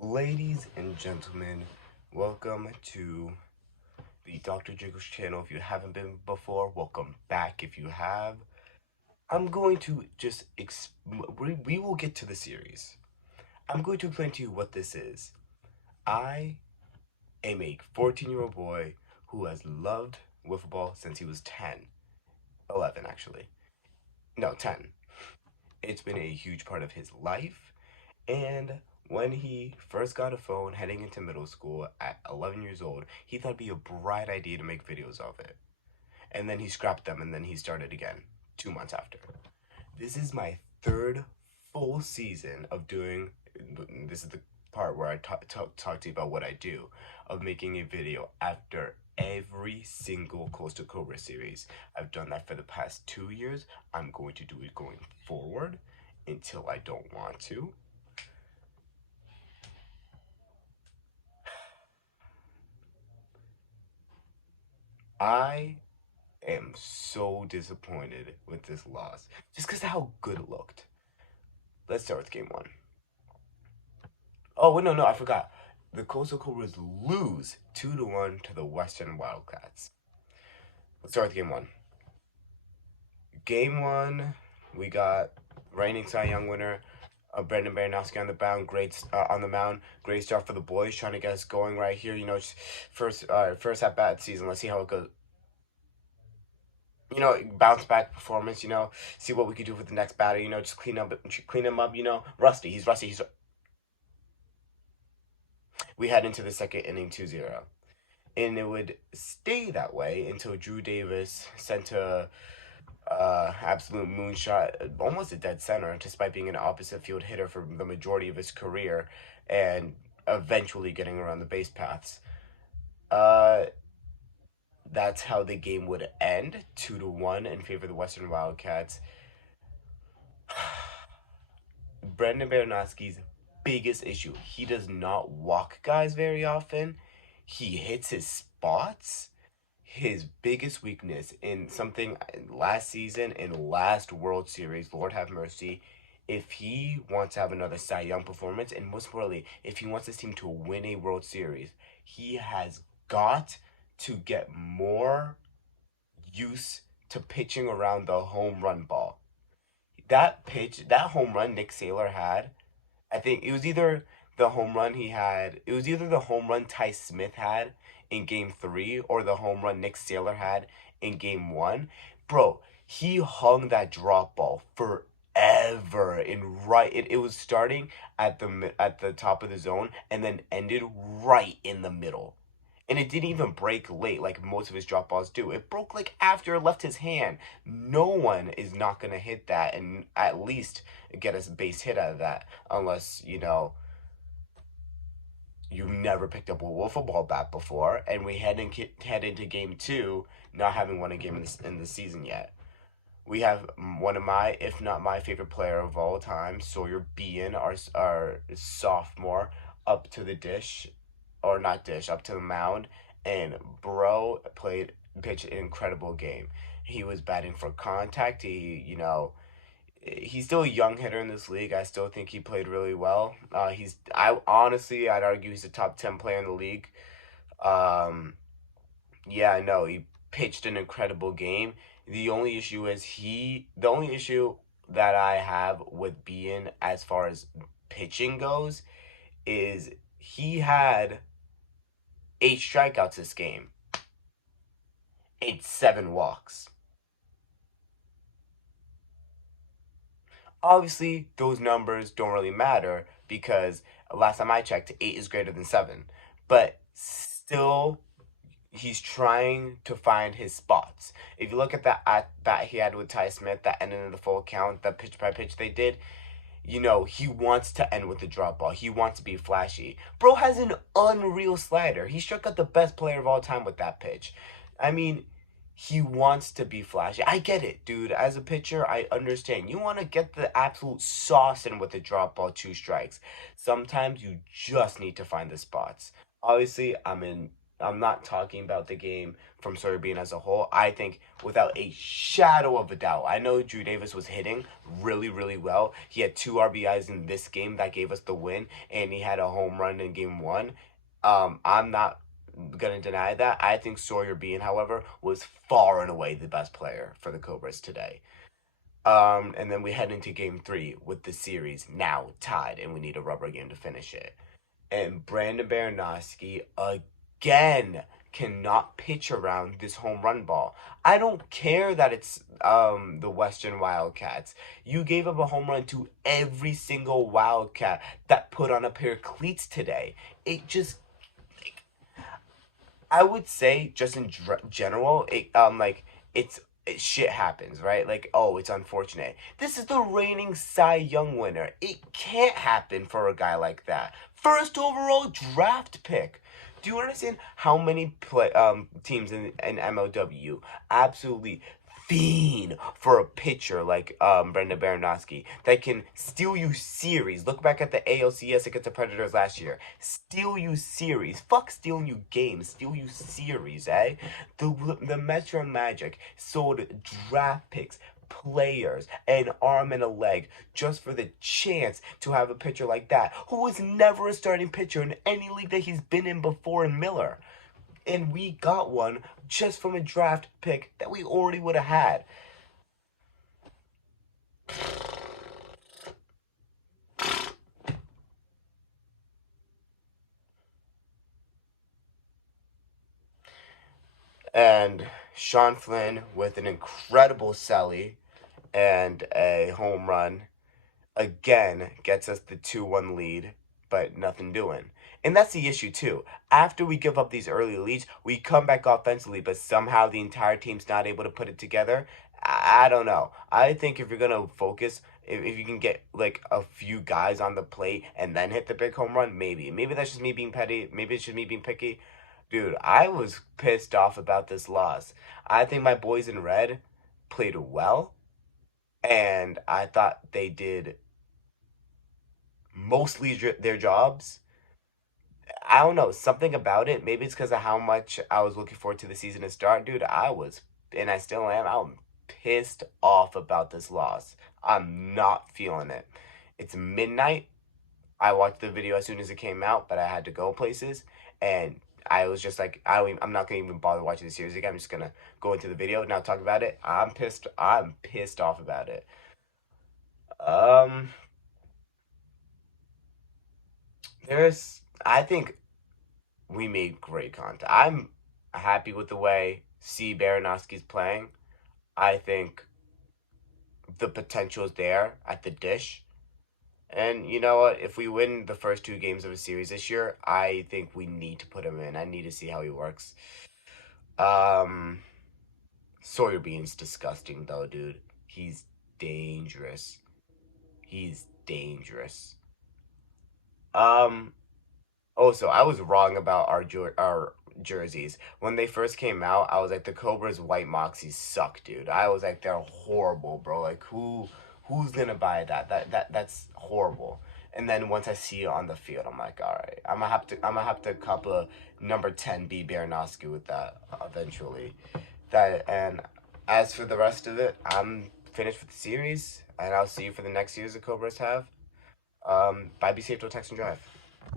Ladies and gentlemen, welcome to the Dr. Jiggles channel. If you haven't been before, welcome back. If you have, I'm going to just we will get to the series. I'm going to explain to you what this is. I am a 14-year-old boy who has loved wiffle ball since he was 10, 11 actually. No, 10. It's been a huge part of his life. And when he first got a phone heading into middle school at 11 years old, he thought it'd be a bright idea to make videos of it. And then he scrapped them and then he started again 2 months after. This is my third full season of doing, this is the part where I talk to you about what I do, of making a video after every single Coastal Cobra series. I've done that for the past 2 years. I'm going to do it going forward until I don't want to. I am so disappointed with this loss just because of how good it looked. Let's start with game one. Oh, wait, no, I forgot. The Coastal Cobras lose 2-1 to the Western Wildcats. Let's start with game one. Game one, we got reigning Cy Young winner Brendan Baranowski on the mound. Great on the mound. Great start for the boys, trying to get us going right here. First at bat season. Let's see how it goes. Bounce back performance, see what we could do with the next batter, just clean him up, rusty. He's rusty. We head into the second inning 2-0. And it would stay that way until Drew Davis sent a absolute moonshot, almost a dead center, despite being an opposite field hitter for the majority of his career and eventually getting around the base paths. That's how the game would end, 2-1 in favor of the Western Wildcats. Brendan Baranowski's biggest issue, he does not walk guys very often. He hits his spots. His biggest weakness in something last season in last World Series, Lord have mercy, if he wants to have another Cy Young performance, and most importantly, if he wants his team to win a World Series, he has got to get more use to pitching around the home run ball. That home run Nick Saylor had, I think it was either the home run Ty Smith had in game 3 or the home run Nick Saylor had in game 1. Bro, he hung that drop ball forever it was starting at the top of the zone and then ended right in the middle. And it didn't even break late like most of his drop balls do. It broke like after it left his hand. No one is not going to hit that and at least get a base hit out of that unless, you never picked up a wiffle ball bat before. And we head into game 2 not having won a game in the season yet. We have one of my, if not my favorite player of all time, Sawyer Bean, our sophomore, up to the dish, or not dish, up to the mound, and bro pitched an incredible game. He was batting for contact. He's still a young hitter in this league. I still think he played really well. I'd argue he's a top 10 player in the league. Yeah, I know he pitched an incredible game. The only issue that I have with Bean as far as pitching goes is he had 8 strikeouts this game. 7 walks. Obviously, those numbers don't really matter because last time I checked, 8 is greater than 7. But still, he's trying to find his spots. If you look at that at bat he had with Ty Smith that ended in the full count, that pitch by pitch they did, he wants to end with the drop ball. He wants to be flashy. Bro has an unreal slider. He struck out the best player of all time with that pitch. I mean, he wants to be flashy. I get it, dude. As a pitcher, I understand. You want to get the absolute sauce in with the drop ball 2 strikes. Sometimes you just need to find the spots. Obviously, I'm in I'm not talking about the game from Sawyer being as a whole. I think without a shadow of a doubt, I know Drew Davis was hitting really, really well. He had two RBIs in this game that gave us the win, and he had a home run in game one. I'm not gonna deny that. I think Sawyer Bean, however, was far and away the best player for the Cobras today. And then we head into game three with the series now tied, and we need a rubber game to finish it. And Brandon Baranowski again cannot pitch around this home run ball. I don't care that it's the Western Wildcats. You gave up a home run to every single Wildcat that put on a pair of cleats today. It just, I would say, just in general, shit happens, right? Like, oh, it's unfortunate. This is the reigning Cy Young winner. It can't happen for a guy like that. First overall draft pick. Do you understand how many teams in MLW absolutely fiend for a pitcher like Brendan Baranowski that can steal you series? Look back at the ALCS against the Predators last year. Steal you series. Fuck stealing you games. Steal you series, eh? The Metro Magic sold draft picks, players, an arm and a leg just for the chance to have a pitcher like that who was never a starting pitcher in any league that he's been in before in Miller. And we got one just from a draft pick that we already would have had. And Sean Flynn with an incredible celly and a home run again gets us the 2-1 lead, but nothing doing. And that's the issue too. After we give up these early leads, we come back offensively, but somehow the entire team's not able to put it together. I don't know. I think if you're gonna focus, if you can get like a few guys on the plate and then hit the big home run, maybe that's just me being petty. Maybe it's just me being picky. Dude, I was pissed off about this loss. I think my boys in red played well, and I thought they did mostly their jobs. I don't know, something about it. Maybe it's because of how much I was looking forward to the season to start. Dude, I was, and I still am, I'm pissed off about this loss. I'm not feeling it. It's midnight. I watched the video as soon as it came out, but I had to go places, and I was just like, I'm not gonna even bother watching the series again. I'm just gonna go into the video now, talk about it. I'm pissed. I'm pissed off about it. Um, I think we made great content. I'm happy with the way C. Baranowski's playing. I think the potential is there at the dish. And you know what? If we win the first two games of a series this year, I think we need to put him in. I need to see how he works. Um, Sawyer Bean's disgusting though, dude. He's dangerous. He's dangerous. Um, Also, I was wrong about our jerseys. When they first came out, I was like, the Cobras white Moxies suck, dude. I was like, they're horrible, bro. Like, who's gonna buy that? That's horrible. And then once I see it on the field, I'm like, all right, I'm gonna have to couple a number 10 B Baranowski with that eventually. That and as for the rest of it, I'm finished with the series, and I'll see you for the next series the Cobras have. Bye, be safe, don't text and drive.